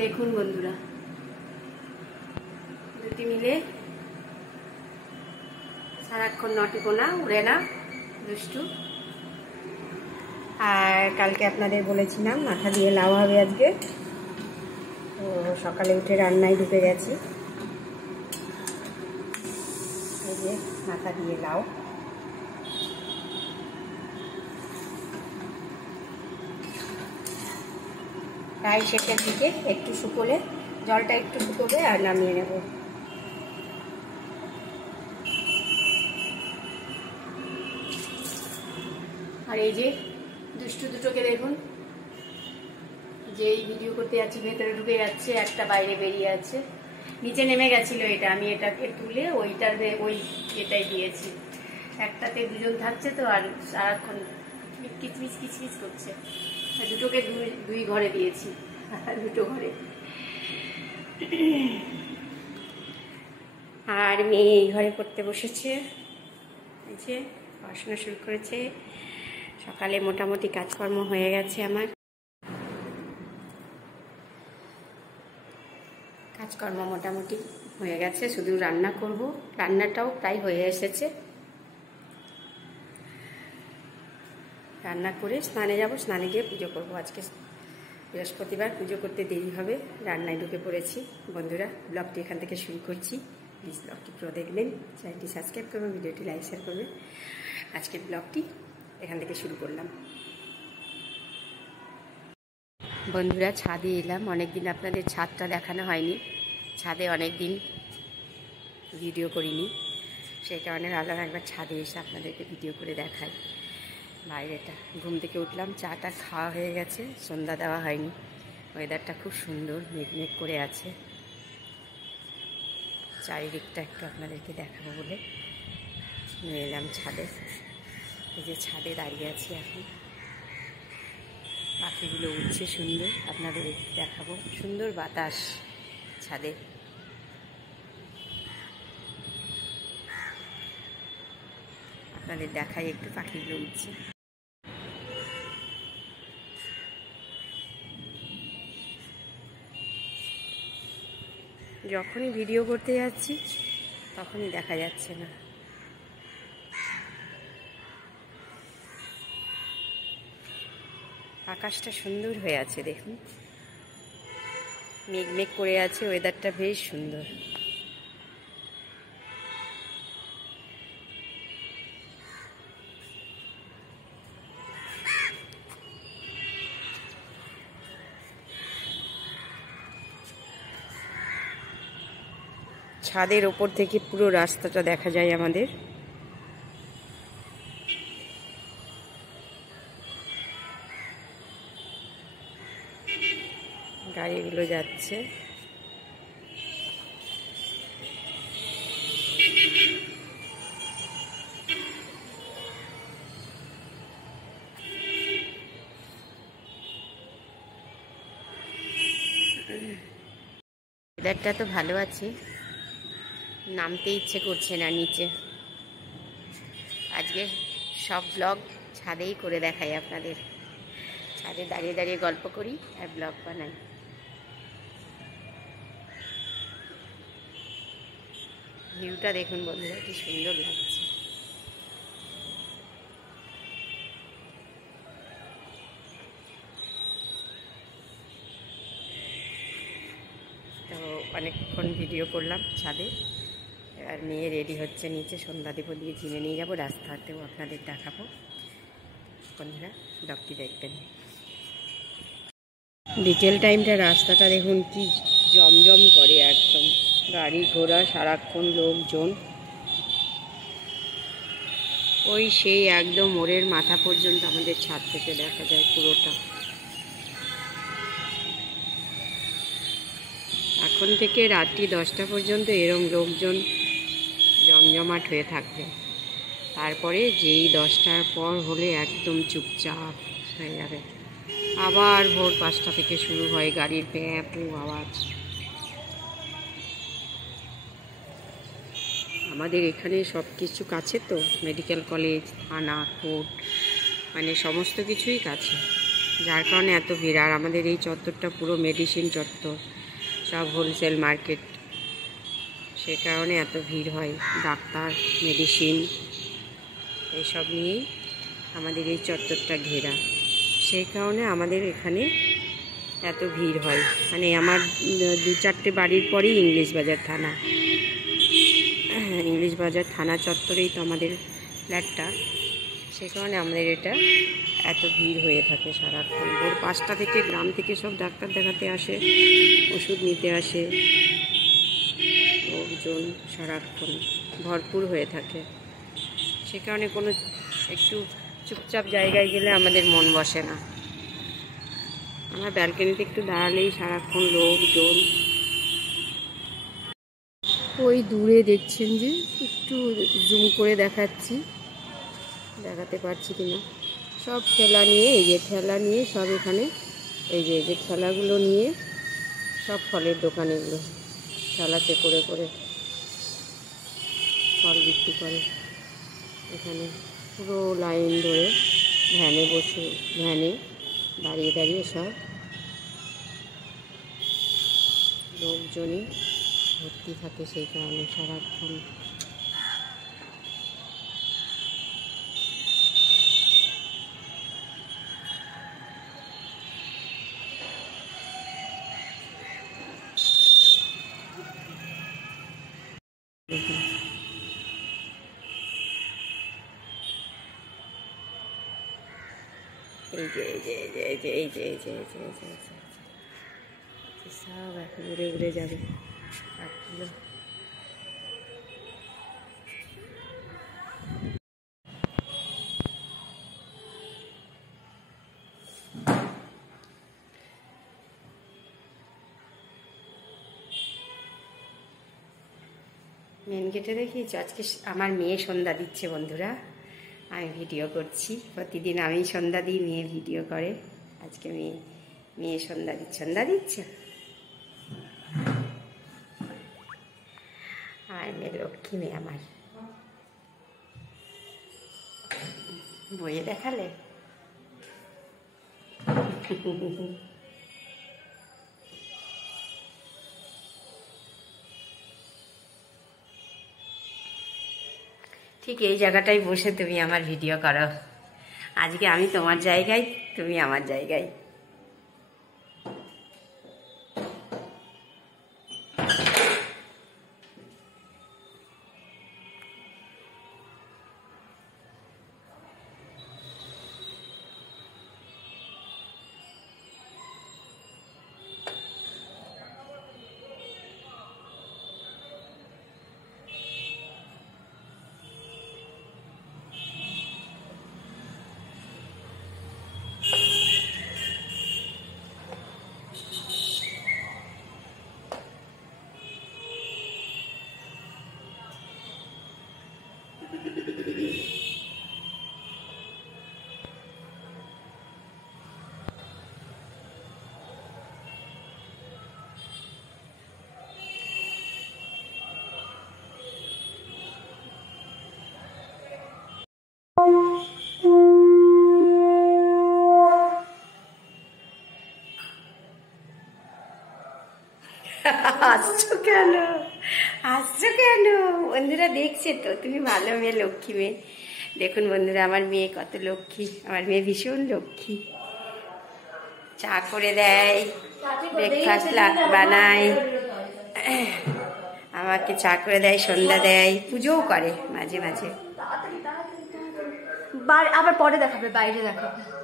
দেখুন বন্ধুরা, দুটি মিলে সারাক্ষণ নটিপোনা উড়ে না, দুষ্টু। আর কালকে আপনাদের বলেছিলাম মাথা দিয়ে লাউ হবে আজকে, তো সকালে উঠে রান্নায় ঢুকে গেছি। এই যে মাথা দিয়ে লাউ, প্রায় শেষের দিকে, একটু শুকোলে, জলটা একটু শুকোবে আর নামিয়ে নেব। আর এই যে দুষ্টু দুটোকে দেখুন, যেই ভিডিও করতে যাচ্ছি ভেতরে ঢুকে যাচ্ছে, একটা বাইরে বেরিয়ে আছে। নিচে নেমে গেছিল এটা, আমি এটাকে তুলে ওইটার এটাই দিয়েছি। একটাতে দুজন থাকছে তো, আর সারাক্ষণ কিচমিচ কিচমিচ করছে। দুটোকে দুই ঘরে দিয়েছি, দুটো ঘরে। আর মেয়ে এই ঘরে পড়তে বসেছে, এই যে পড়াশোনা শুরু করেছে। সকালে মোটামুটি কাজকর্ম হয়ে গেছে আমার, কাজকর্ম মোটামুটি হয়ে গেছে, শুধু রান্না করব। রান্নাটাও প্রায় হয়ে এসেছে। রান্না করে স্নানে যাব, স্নানে গিয়ে পুজো করব। আজকে বৃহস্পতিবার, পুজো করতে দেরি হবে, রান্নায় ঢুকে পড়েছি। বন্ধুরা, ব্লগটি এখান থেকে শুরু করছি। প্লিজ ব্লগটি পুরো দেখবেন, চ্যানেলটি সাবস্ক্রাইব করবেন, ভিডিওটি লাইক শেয়ার করবেন। আজকের ব্লগটি এখান থেকে শুরু করলাম। বন্ধুরা, ছাদে এলাম, অনেকদিন আপনাদের ছাদটা দেখানো হয়নি। ছাদে অনেক দিন ভিডিও করিনি, সেই কারণে ভাবলাম একবার ছাদে এসে আপনাদেরকে ভিডিও করে দেখাই। বাইরেটা ঘুম থেকে উঠলাম, চাটা খাওয়া হয়ে গেছে, সন্ধ্যা দেওয়া হয়নি। ওয়েদারটা খুব সুন্দর, মেঘমেঘ করে আছে। চারিদিকটা একটু আপনাদেরকে দেখাবো বলে নিয়ে এলাম ছাদে। এই যে ছাদে দাঁড়িয়ে আছি এখন, পাখিগুলো উঠছে সুন্দর, আপনাদের একটু দেখাবো। সুন্দর বাতাস ছাদে। আপনাদের দেখাই একটু, পাখিগুলো উঠছে। যখনই ভিডিও করতে যাচ্ছি তখনই দেখা যাচ্ছে না। আকাশটা সুন্দর হয়ে আছে দেখুন, মেঘ মেঘ করে আছে, ওয়েদারটা বেশ সুন্দর। ছাদের ওপর থেকে পুরো রাস্তাটা দেখা যায় আমাদের। গাড়িগুলো যাচ্ছে। ওয়েদারটা তো ভালো আছে, নামতে ইচ্ছে করছে না নিচে। আজকে সব ব্লগ ছাদেই করে দেখাই আপনাদের। ছাদে দাঁড়িয়ে দাঁড়িয়ে গল্প করি আর ব্লগ বানাই। ভিউটা দেখুন বন্ধুরা, কি সুন্দর লাগছে। তো অনেকক্ষণ ভিডিও করলাম ছাদে, আর মেয়ে রেডি হচ্ছে নিচে, সন্ধ্যা দেব দিয়ে জিমে নিয়ে যাবো, রাস্তাতেও আপনাদের দেখাবো। বন্ধুরা, ব্লগটি দেখবেন। বিকেল টাইমটা রাস্তাটা দেখুন কি জমজম করে একদম, গাড়ি ঘোড়া, সারাক্ষণ লোকজন। ওই সেই একদম মোড়ের মাথা পর্যন্ত আমাদের ছাদ থেকে দেখা যায় পুরোটা। এখন থেকে রাত্রি 10টা পর্যন্ত এরম লোকজন জমজমাট হয়ে থাকবে। তারপরে যেই 10টার পর হলে একদম চুপচাপ হয়ে যাবে। আবার ভোর 5টা থেকে শুরু হয় গাড়ির প্যাঁ পু আওয়াজ। আমাদের এখানে সব কিছু কাছে তো, মেডিকেল কলেজ, থানা, কোর্ট, মানে সমস্ত কিছুই কাছে। যার কারণে এত ভিড়। আর আমাদের এই চত্বরটা পুরো মেডিসিন চত্বর, সব হোলসেল মার্কেট, সে কারণে এত ভিড় হয়। ডাক্তার, মেডিসিন এইসব নিয়েই আমাদের এই চত্বরটা ঘেরা, সেই কারণে আমাদের এখানে এত ভিড় হয়। মানে আমার 2-4টে বাড়ির পরেই ইংলিশ বাজার থানা। ইংলিশ বাজার থানা চত্বরেই তো আমাদের ফ্ল্যাটটা, সে কারণে আমাদের এটা এত ভিড় হয়ে থাকে সারাক্ষণ। ভোর 5টা থেকে গ্রাম থেকে সব ডাক্তার দেখাতে আসে, ওষুধ নিতে আসে, লোকজন সারাক্ষণ ভরপুর হয়ে থাকে। সে কারণে কোনো একটু চুপচাপ জায়গায় গেলে আমাদের মন বসে না। আমার ব্যালকনিতে একটু দাঁড়ালেই সারাক্ষণ লোকজন। ওই দূরে দেখছেন যে, একটু জুম করে দেখাচ্ছি, দেখাতে পারছি কিনা, সব ঠেলা নিয়ে, এই যে ঠেলা নিয়ে সব এখানে, এই যে ঠেলাগুলো নিয়ে সব ফলের দোকান, এগুলো ঠেলাতে করে করে ফল বিক্রি করে। এখানে পুরো লাইন ধরে ভ্যানে বসে, ভ্যানে দাঁড়িয়ে দাঁড়িয়ে সব লোকজনই ভর্তি থাকে, সেই কারণে সারাক্ষণ। এই যে এই যে এই যে এই যে এই যে এই যে এই যে এই যে সব এখন উড়ে উড়ে যাবে কাঠগুলো। মেন গেটে দেখিয়েছি। আজকে আমার মেয়ে সন্ধ্যা দিচ্ছে বন্ধুরা, আমি ভিডিও করছি। প্রতিদিন আমি সন্ধ্যা দিই, মেয়ে ভিডিও করে। আজকে মেয়ে সন্ধ্যা দিচ্ছে। আর মেয়ে লক্ষ্মী মেয়ে আমার। বইয়ে দেখালে ঠিক এই জায়গাটায় বসে তুমি আমার ভিডিও করো। আজকে আমি তোমার জায়গায়, তুমি আমার জায়গায়। হাসছো কেন? বন্ধুরা দেখছে তো, তুমি ভালো মেয়ে, লক্ষ্মী মেয়ে। দেখুন বন্ধুরা, আমার মেয়ে কত লক্ষ্মী। আমার মেয়ে ভীষণ লক্ষ্মী। চা করে দেয়, ব্রেকফাস্ট বানায়, আমাকে চা করে দেয়, সন্ধ্যা দেয়, পুজোও করে মাঝে মাঝে। আবার পরে দেখাবে, বাইরে দেখাবে।